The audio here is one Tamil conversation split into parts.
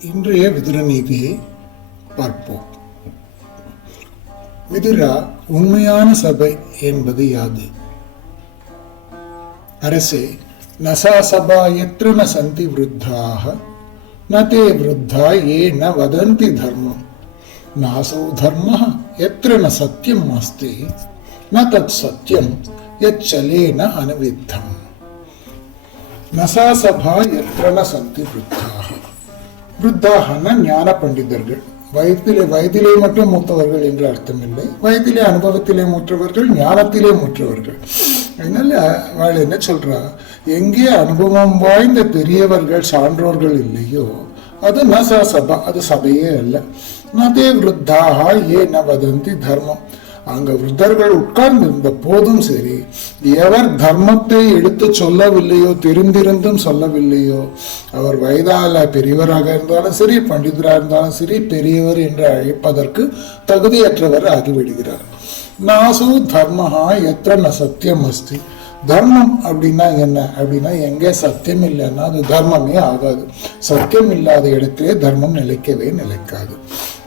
இன்றைய விதுர நீதியை பார்ப்போம். விதுரா, உண்மையான சபை என்பது யாது? அரசே, நசா சபா எத்ர ந சந்தி விருத்தாக ந தே விருத்தா ஏ ந வதந்தி தர்மம் நாசௌ தர்மः எத்ர ந சத்யம் அஸ்தி ந தத் சத்யம் யச்சலேன அனுவித்தம். நசா சபா எத்ர ந சந்தி விருத்தாக. விருத்தாகனா ஞான பண்டிதர்கள். வயதிலே மட்டும் மூத்தவர்கள் என்று அர்த்தமில்லை. வயதிலே அனுபவத்திலே மூற்றவர்கள், ஞானத்திலே மூற்றவர்கள். அதனால அவள் என்ன சொல்றா, எங்கே அனுபவம் வாய்ந்த பெரியவர்கள் சான்றோர்கள் இல்லையோ அது நசா சபா, அது சபையே அல்ல. நதே விருத்தாக ஏ ந வதந்தி தர்மம். அங்க விருத்தர்கள் உட்கார்ந்து இருந்த போதும் சரி, எவர் தர்மத்தை எடுத்து சொல்லவில்லையோ, தெரிந்திருந்தும் சொல்லவில்லையோ, அவர் வயதால பெரியவராக இருந்தாலும் சரி, பண்டிதராக இருந்தாலும் சரி, பெரியவர் என்று அழைப்பதற்கு தகுதியற்றவர் ஆகிவிடுகிறார். நாசு தர்மஹா எத்திர ந சத்தியம் அஸ்தி. தர்மம் அப்படின்னா என்ன அப்படின்னா, எங்கே சத்தியம் இல்லைன்னா அது தர்மமே ஆகாது. சத்தியம் இல்லாத இடத்திலே தர்மம் நிலைக்கவே நிலைக்காது.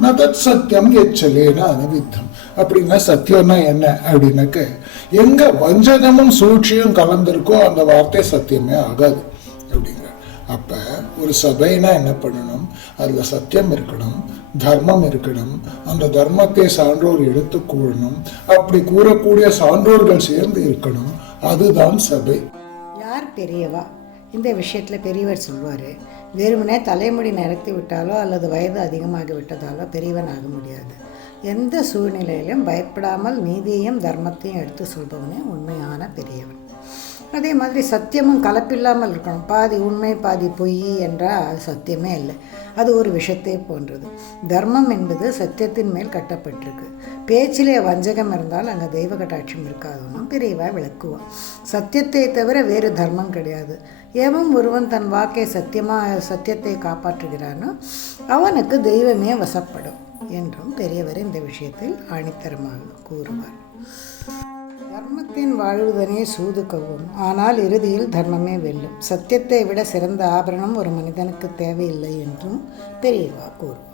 நதத் சத்தியம் எச்சலேன அனுவித்தம். அப்படின்னா சத்தியம்னா என்ன அப்படின்னாக்க, எங்க வஞ்சகமும் சூழ்ச்சியும் கலந்திருக்கோ அந்த வார்த்தை சத்தியமே ஆகாது அப்படிங்கிற. அப்ப ஒரு சபைனா என்ன பண்ணணும், அதுல சத்தியம் இருக்கணும், தர்மம் இருக்கணும், அந்த தர்மத்தை சான்றோர் எடுத்து கூறணும், அப்படி கூறக்கூடிய சான்றோர்கள் சேர்ந்து இருக்கணும், அதுதான் சபை. யார் பெரியவா? இந்த விஷயத்தில் பெரியவர் சொல்வார், வெறுமனே தலைமுடி நிறத்தி விட்டாலோ அல்லது வயது அதிகமாகி விட்டதாலோ பெரியவன் ஆக முடியாது. எந்த சூழ்நிலையிலும் பயப்படாமல் நீதியையும் தர்மத்தையும் எடுத்து சொல்பவனே உண்மையான பெரியவன். அதே மாதிரி சத்தியமும் கலப்பில்லாமல் இருக்கணும். பாதி உண்மை பாதி பொய் என்றால் அது சத்தியமே இல்லை, அது ஒரு விஷத்தை போன்றது. தர்மம் என்பது சத்தியத்தின் மேல் கட்டப்பட்டிருக்கு. பேச்சிலே வஞ்சகம் இருந்தால் அங்கே தெய்வ கட்டாட்சம் இருக்காதுன்னு பெரியவா விளக்குவான். சத்தியத்தை தவிர வேறு தர்மம் கிடையாது. எவன் ஒருவன் தன் வாக்கை சத்தியத்தை காப்பாற்றுகிறானோ அவனுக்கு தெய்வமே வசப்படும் என்றும் பெரியவர் இந்த விஷயத்தில் ஆணித்தரமாக கூறுவார். தர்மத்தின் வாழ்வுதனே சூது கவ்வும், ஆனால் இறுதியில் தர்மமே வெல்லும். சத்தியத்தை விட சிறந்த ஆபரணம் ஒரு மனிதனுக்கு தேவையில்லை என்றும் பெரியவா கூறுவார்.